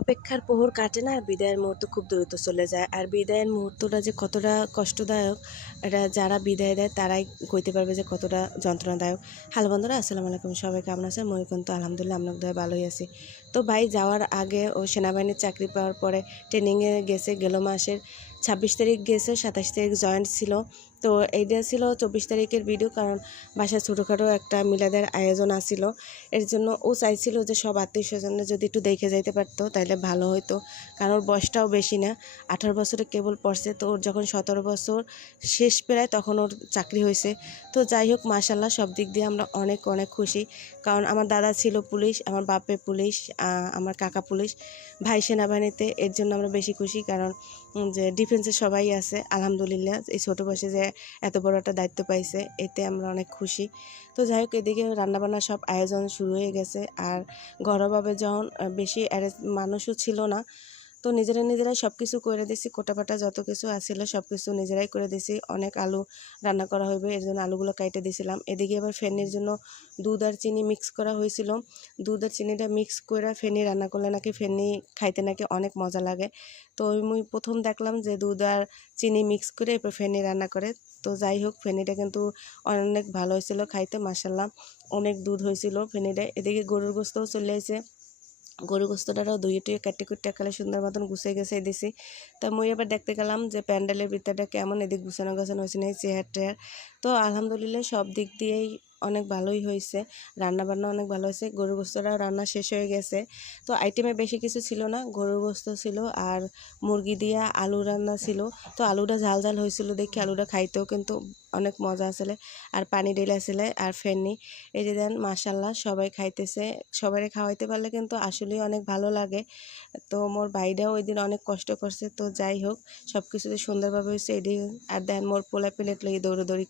অপেক্ষার প্রহর কাটে না, আর বিদায়ের মুহূর্ত খুব দ্রুত চলে যায়। আর বিদায়ের মুহূর্তটা যে কতটা কষ্টদায়ক, এটা যারা বিদায় দেয় তারাই কইতে পারবে যে কতটা যন্ত্রণাদায়ক। হ্যালো বন্ধুরা, আসসালামু আলাইকুম। সবাই কেমন আছেন? মই কিন্তু আলহামদুলিল্লাহ আপনার দয়ায় ভালোই আছি। তো ভাই যাওয়ার আগে ও সেনাবাহিনীর চাকরি পাওয়ার পরে ট্রেনিংয়ে গেল মাসের 26 তারিখ গেছে, 27 তারিখ জয়েন্ট ছিল। তো এইটা ছিল 24 তারিখের ভিডিও, কারণ বাসায় ছোটোখাটো একটা মিলাদের আয়োজন আসিল। এর জন্য ও চাইছিল যে সব আত্মীয় স্বজনরা যদি একটু দেখে যাইতে পারতো তাহলে ভালো হতো, কারণ ওর বয়সটাও বেশি না, 18 বছরে কেবল পড়ছে। তো ওর যখন 17 বছর শেষ প্রায় তখন ওর চাকরি হয়েছে। তো যাই হোক, মাশাল্লাহ সব দিক দিয়ে আমরা অনেক অনেক খুশি, কারণ আমার দাদা ছিল পুলিশ, আমার বাপে পুলিশ, আমার কাকা পুলিশ, ভাই সেনাবাহিনীতে। এর জন্য আমরা বেশি খুশি, কারণ যে ডিফেন্সে সবাই আছে আলহামদুলিল্লাহ। এই ছোটো বয়সে যে এত বড় একটা দায়িত্ব পাইছে, এতে আমরা অনেক খুশি। তো যাই হোক, এদিকে রান্নাবান্না সব আয়োজন শুরু হয়ে গেছে। আর ঘরোয়াভাবে যখন বেশি মানুষও ছিল না, তো নিজেরাই সব কিছু করে দিছি। কোটাপাটা যত কিছু আসছিল সব কিছু নিজেরাই করে দিছি। অনেক আলু রান্না করা হইবে, এর জন্য আলুগুলো কাইটে দিছিলাম। এদিকে আবার ফেনির জন্য দুধ আর চিনি মিক্স করা হয়েছিল। দুধ আর চিনিটা মিক্স করে ফেনি রান্না করলে নাকি ফেনি খাইতে নাকি অনেক মজা লাগে। তো আমি প্রথম দেখলাম যে দুধ আর চিনি মিক্স করে এরপর ফেনি রান্না করে। তো যাই হোক, ফেনিটা কিন্তু অনেক ভালো হয়েছিল খাইতে, মাশাল্লাহ অনেক দুধ হয়েছিল ফেনিটা। এদিকে গরুর গোস্তও চলে আসে, গরু গোস্তটারও দুই টুয়ে কাটে কুটে কালে সুন্দর মতন গুছিয়ে গেছে দিছি। তা মুই এবার দেখতে গেলাম যে প্যান্ডেলের ভিতরটা কেমন, এদিক গুছানো গাছানো হয়েছে না, চেয়ার টেয়ার। তো আলহামদুলিল্লাহ সব দিক দিয়েই অনেক ভালোই হয়েছে, রান্নাবান্না অনেক ভালো হয়েছে। গরু গোস্তটাও রান্না শেষ হয়ে গেছে। তো আইটেমে বেশি কিছু ছিল না, গরুর গোস্ত ছিল আর মুরগি দিয়া আলু রান্না ছিল। তো আলুটা ঝাল ঝাল হয়েছিল দেখি আলুটা খাইতেও কিন্তু অনেক মজা আসলে। আর পানি ঢেলে আসলে আর ফেননি। এই যে দেন মাশাল্লাহ সবাই খাইতেছে। সবাই খাওয়াইতে পারলে কিন্তু আসলেই অনেক ভালো লাগে। তো মোর ভাইটাও ওই দিন অনেক কষ্ট করছে। তো যাই হোক, সব কিছুতে সুন্দরভাবে হয়েছে এটি। আর দেন মোর পোলা প্লেট লই দৌড়াদৌড়ি